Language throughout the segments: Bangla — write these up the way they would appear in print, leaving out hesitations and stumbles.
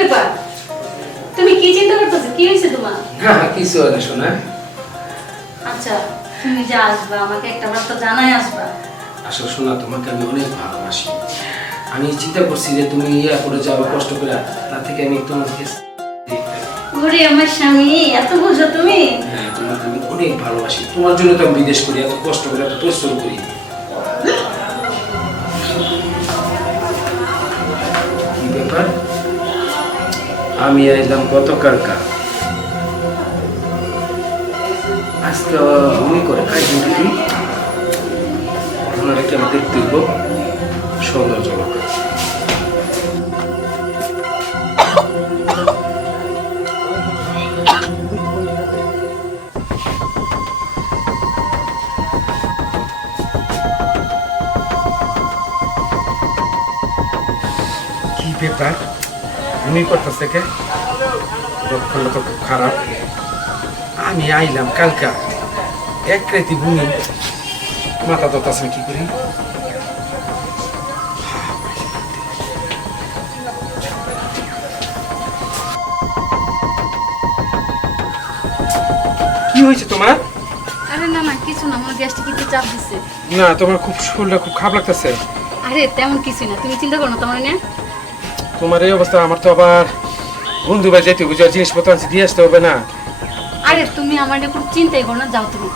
ব্যাপার? তুমি কি চিন্তা করতেছো? কি হয়েছে তোমার? না কিছু হয় না শোনা। আচ্ছা, তুমি যে আসবা আমাকে একটা বার তো জানাই আসবা। আসলে শোনা, তোমাকে আমি অনেক ভালোবাসি। আমি চিন্তা করছি যে তুমি ইয়া করে যাবে কষ্ট করে, তার থেকে আমি তোমাকে ওরে আমার স্বামী, এত বোঝো তুমি? হ্যাঁ, তোমাকে আমি অনেক ভালোবাসি। তোমার জন্য তো আমি বিদেশ করি, এত কষ্ট করে, এত পরিশ্রম করি। কি ব্যাপার? আমি আইলাম গতকালকা, আজকে উনি করে খাই কিন্তু ওনার একটা আমি দেখতে দিব সৌন্দর্য। কি ব্যাপার? উনি করতেছে কে? লক্ষণ তো খুব খারাপ। আমি আইলাম কালকা, এক রাতি ভূমি মাথা দতাছে, কি করি? কি হয়েছে তোমার? আরে না না, কিছু না, আমার গ্যাসটা কিন্তু চাপ দিছে। না, তোমার খুব শরীরটা খুব খারাপ লাগতেছে। আরে তেমন কিছু না, তুমি চিন্তা করো না তোমার নিয়ে। তোমার এই অবস্থা, আমার তো আবার বন্ধু ভাই যেতে বুঝে জিনিসপত্র আনছি, দিয়ে আসতে হবে না? আরে তুমি আমার নিয়ে কোনো চিন্তাই করো না, যাও তুমি।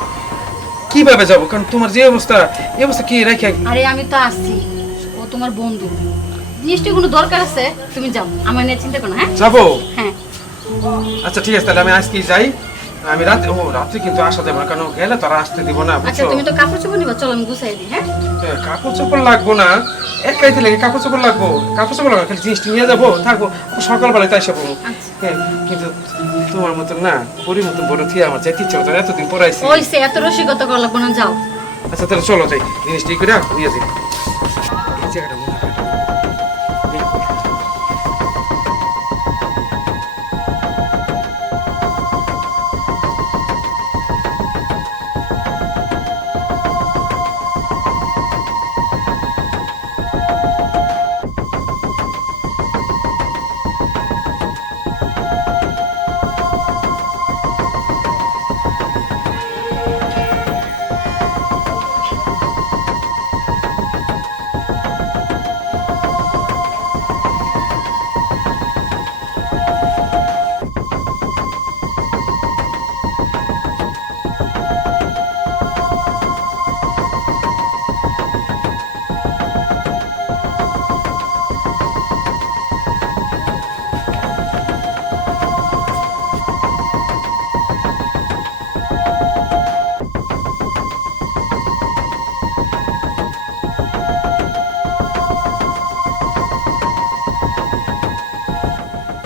কিভাবে যাবো? কারণ তোমার যে অবস্থা, এই অবস্থা কি রেখে? আরে আমি তো আসছি, ও তোমার বন্ধু, নিশ্চয়ই কোনো দরকার আছে, তুমি যাও, আমার নিয়ে চিন্তা করো না। হ্যাঁ যাবো? হ্যাঁ। আচ্ছা ঠিক আছে, তাহলে আমি আজকেই যাই। আমি রাত্রে কিন্তু আসা যাবে না, কারণ গেলে তারা আসতে দিব না, আচ্ছা বুঝছো? তুমি তো কাপড় চোপড় নিবা, চলো আমি গুছাই দিই। হ্যাঁ কাপড় চোপড় লাগবো না, এক রাইতে লেগে কাপড় চোপড় লাগবো? কাপড় চোপড় লাগবে, খালি জিনিসটা নিয়ে যাবো, থাকবো, সকালবেলায় তাই সব। আচ্ছা। হ্যাঁ, কিন্তু তোমার মতন না, পরির মতন বড় থিয়ে আমার যেতে ইচ্ছে হতো, এতদিন পড়াইছি। ওই সে এত রসিকতা করা লাগবো না, যাও। আচ্ছা তাহলে চলো যাই, জিনিসটা করে নিয়ে যাই। এই জায়গাটা মনে হয়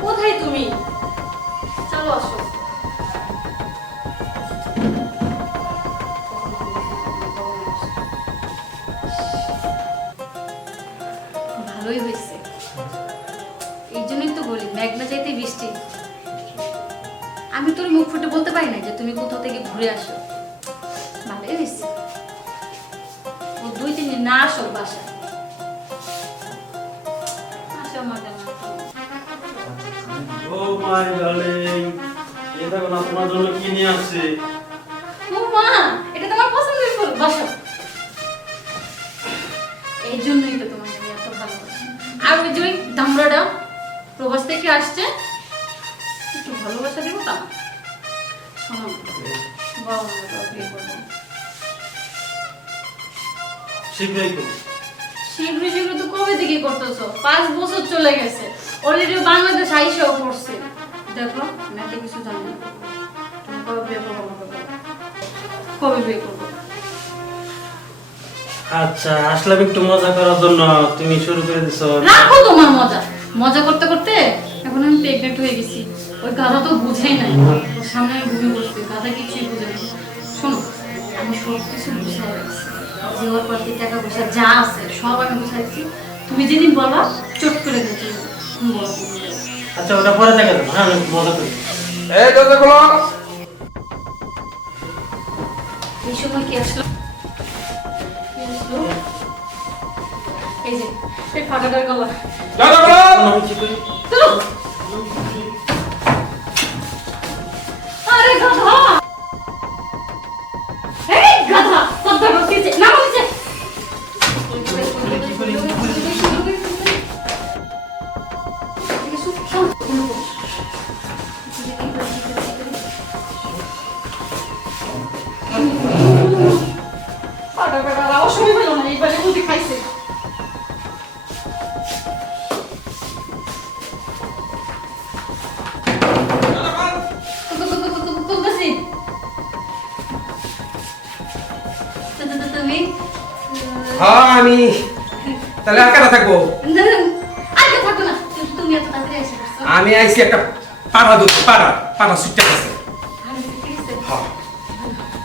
কোথায় তুমি? চলো আসো। ভালোই হয়েছে, এই জন্যই তো বলি মেঘনা চাইতে বৃষ্টি। আমি তোর মুখ ফুটে বলতে পারি না যে তুমি কোথাও থেকে ঘুরে আসো। ভালোই হয়েছে, ও 2-3 দিন না আসো বাসায়। আসো আমার কাছে। ও মাই ডার্লিং, এই দেখো না তোমার জন্য কি নিয়ে আসছি। ও মা, এটা তোমার পছন্দের ফুল, বসো। এই জন্যই তো তোমাকে আমি এত ভালোবাসি। আর ওই যে ওই দামড়াটা প্রবাস থেকে আসছে, একটু ভালোবাসা দেবো তা। শোনো, বলো না, বিয়ে করবো। শীঘ্রই করো। শীঘ্র শীঘ্র তো কবে থেকে করতেছো? 5 বছর চলে গেছে, অলরেডি বাংলাদেশ আইসাও পড়ছে। দেখো আমি একটা কিছু জানি না, তুমি কবে বিয়ে করবো আমাকে বলো। কবে বিয়ে করবো? আচ্ছা, আসলাম একটু মজা করার জন্য, তুমি শুরু করে দিছো। রাখো তোমার মজা, মজা করতে করতে এখন আমি প্রেগনেন্ট হয়ে গেছি। ওই গাধা তো বুঝেই নাই, ওর সামনে আমি ঘুমিয়ে বসছি, গাধা কিছুই বুঝে না। শোনো, আমি সব কিছু বুঝে রাখছি, যে ওর প্রতি টাকা পয়সা যা আছে সব আমি বুঝাইছি। তুমি যেদিন বলবা চট করে দিচ্ছি, তুমি বলো। আচ্ছা, ওটা পরে দেখা যাবে। হ্যাঁ, আমি একটু মজা করি। এই দরজা খোলো। এই সময় কি আসলো? কি আসলো? এই যে এই ফাটাটার গলা। দরজা খোলো। আমি কি করি? চলো। হ্যাঁ আমি তাহলে আর কেন থাকবো? না, না, আগে থাকো না। তুমি এত তাড়াতাড়ি এসে পড়ছো। আমি আইছি একটা পাড়া দুধ পাড়া ছুটে গেছে। আরে, ঠিক আছে। হ্যাঁ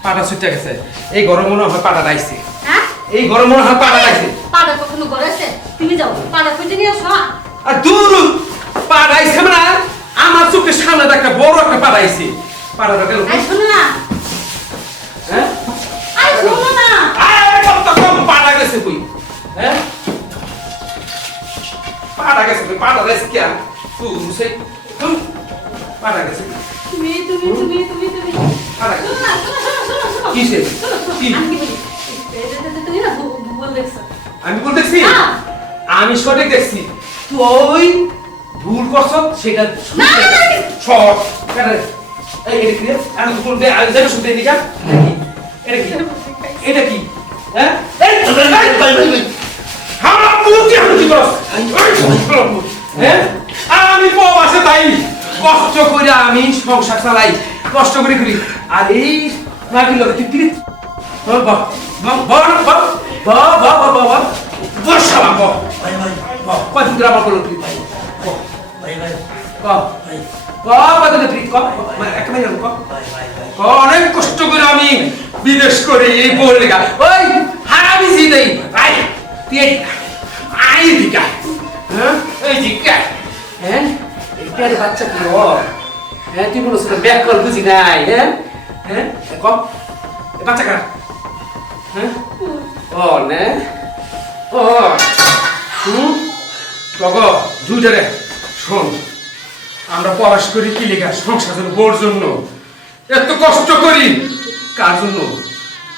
পাড়া ছুটে গেছে। এই গরম মনে হয় পাড়া আইছে। হ্যাঁ? এই গরম মনে হয় পাড়া আইছে। পাড়া কখনো ঘরে আছে? তুমি যাও, পাড়া খুঁজে নিয়ে আসো, হ্যাঁ? আর দূর পাড়া আইছে না আমার চোখের সামনে তো একটা বড় একটা পাড়া আইছে। পাড়াটা গেল আয়, শোনো না। হ্যাঁ আয়, শোনো না। আরে কত কম পাড়া গেছে কই হ্যাঁ পাড়া গেছে কই পাড়া গেছে কি তুই সেই পাড়া গেছে তুমি। পাড়া শোনো না, শোনো। কিসে? শোনো, কি? আমি কি বলি? তুমি না ভুল দেখছো। আমি ভুল দেখছি হ্যাঁ। আমি সঠিক দেখছি তুই ভুল করছ সেটা না, না, না। সব এই এটা কি আমি ভুল দে আমি জানি শুনতে দিকা এটা কি এটা কি হ্যাঁ আমার মুতি আমি কি করছ হ্যাঁ আমি প্রবাসে তাই কষ্ট করে আমি সংসার চালাই কষ্ট করে করি আর এই নাকি লোক তুই পিরিত বাবা বাবা বাবা বাবা বর্ষালাম কদিন ধরে আমার বলো তুই অনেক কষ্ট করে আমি বিদেশ করে এই বল লেখা ওই হারামি জি নেই আই তুই আই দিকা হ্যাঁ এই দিকা হ্যাঁ এটার বাচ্চা কি ওর হ্যাঁ তুই বলো সেটা ব্যাক কল বুঝি নাই হ্যাঁ হ্যাঁ কম বাচ্চা কার হ্যাঁ ও নে ও তগো দুইটারে শোন আমরা পড়াশ করি কি লেখা সংসারের বোর জন্য এত কষ্ট করি কার জন্য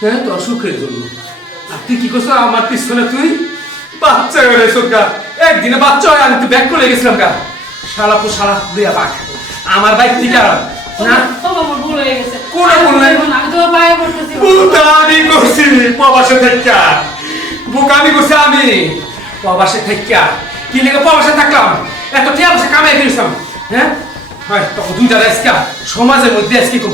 হ্যাঁ তোর সুখের জন্য আর তুই কি করছো আমার পিছনে তুই বাচ্চা হয়েছো গা একদিনে বাচ্চা হয় আমি তো ব্যাগ করে গেছিলাম গা শালা দিয়া বাঘ আমার বাইক থেকে আর না বাবা, আমার ভুল হয়ে গেছে। কোনো ভুল নাই। আমি তোমার পায়ে পড়তেছি। বুকা আমি করছি প্রবাসে থেকে বুকামি করছি আমি প্রবাসে থেকে কি লেগে প্রবাসে থাকলাম এত টিয়া বসে কামাই ফেলছিলাম হ্যাঁ হয় তখন দুইটা আজকে সমাজের মধ্যে আজকে কোন